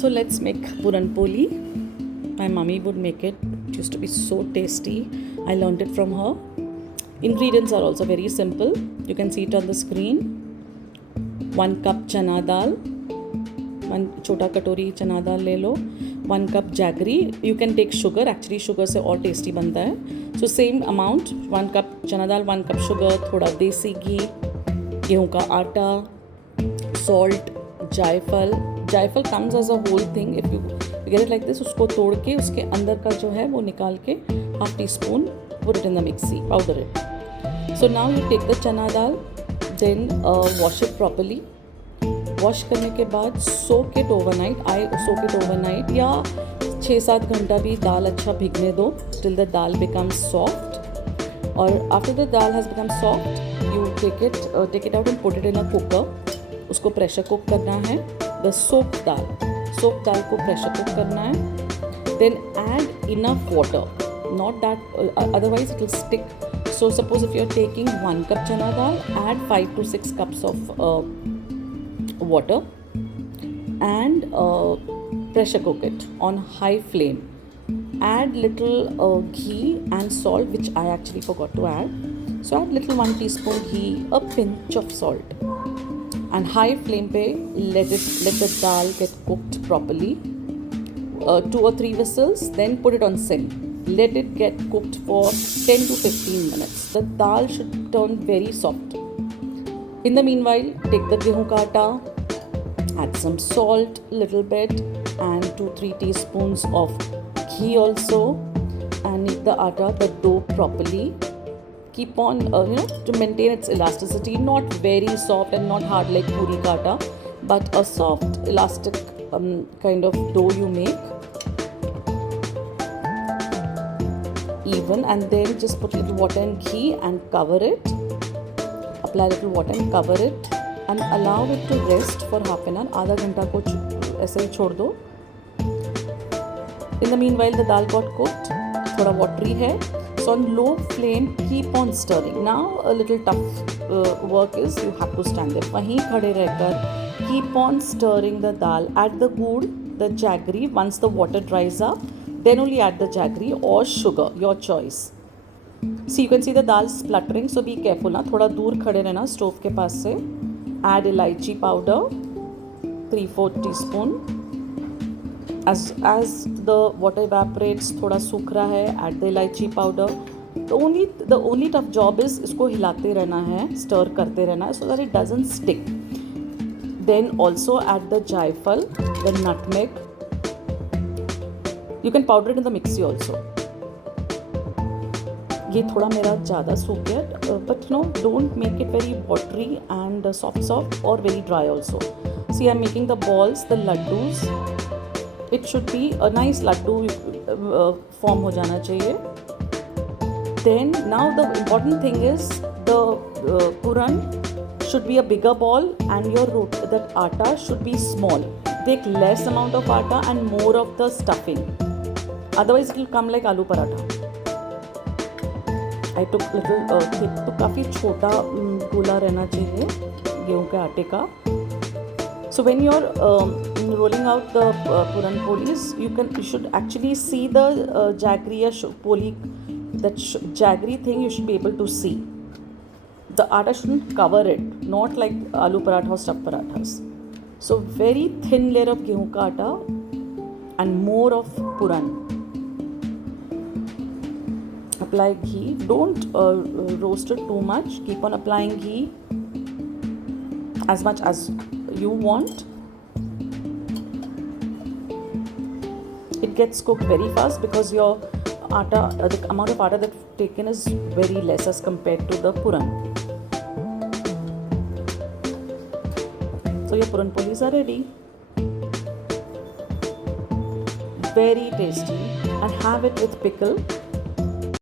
So let's make puran poli. My mummy would make it. It used to be so tasty. I learned it from her. Ingredients are also very simple. You can see it on the screen. 1 cup chana dal. 1 chota katori chana dal ले लो. 1 cup jaggery. You can take sugar. Actually sugar से और tasty बनता है. So same amount. 1 cup chana dal, 1 cup sugar, थोड़ा देसी घी, गेहूं का आटा, salt, जायफल. जायफल comes as a whole thing. If you get it like this, उसको तोड़ के उसके अंदर का जो है वो निकाल के half teaspoon put it in the mixie, powder it. So now you take the chana dal, then wash it properly. Wash करने के बाद सोक इट ओवरनाइट या 6-7 घंटा भी दाल अच्छा भिगने दो till the dal becomes soft. और after the dal has become soft you take it out and put it in a cooker. उसको प्रेशर कुक करना है. द सोक दाल को प्रेशर कुक करना है. Then add enough water, not that otherwise it will stick. So suppose if you're taking 1 cup chana dal, add 5 to 6 cups of water and pressure cook it on high flame. Add little ghee and salt, which I actually forgot to add. So add little 1 teaspoon ghee, a pinch of salt, and high flame pe let the dal get cooked properly. 2 or 3 whistles, then put it on sim. Let it get cooked for 10 to 15 minutes. The dal should turn very soft. In the meanwhile, take the gehu ka atta, add some salt, little bit, and 2-3 teaspoons of ghee also, and knead the dough properly. Keep on, to maintain its elasticity, not very soft and not hard like puri ka atta, but a soft, elastic kind of dough you make. Even, and then just put little water and ghee and cover it. Apply little water and cover it and allow it to rest for half an hour. आधा घंटा को ऐसे ही छोड़ दो. In the meanwhile the dal got cooked. थोड़ा watery है. So on low flame keep on stirring. Now a little tough work is you have to stand there. वहीं खड़े रहकर keep on stirring the dal. Add the gur, the jaggery once the water dries up. Then only add the jaggery or sugar, your choice. See, you can see the dal spluttering, so be careful ना. थोड़ा दूर खड़े रहना stove के पास से. Add इलायची powder, 3/4 teaspoon. As the water evaporates, थोड़ा सूख रहा है, add the इलायची powder. The only tough job is इसको हिलाते रहना है, stir करते रहना है, so that it doesn't stick. Then also add the jaifal, the nutmeg. You can powder it in the mixie also. ये थोड़ा मेरा ज़्यादा सूख गया, but don't make it very watery and soft or very dry also. See, I'm making the balls, the laddus. It should be a nice laddu form हो जाना चाहिए. Then now the important thing is the puran should be a bigger ball and that atta should be small. Take less amount of atta and more of the stuffing. Otherwise it will come like aloo paratha. I took little तो काफ़ी छोटा गोला रहना चाहिए गेहूं के आटे का. So when you're rolling out the puran polis, you should actually see the jaggery or poli. That jaggery thing you should be able to see. The atta shouldn't cover it, not like aloo paratha or stuffed parathas. So very thin layer of गेहूं का आटा and more of puran. Apply ghee. Don't roast it too much. Keep on applying ghee as much as you want. It gets cooked very fast because your atta, the amount of atta that's taken is very less as compared to the puran. So your puran polis are ready. Very tasty, and have it with pickle.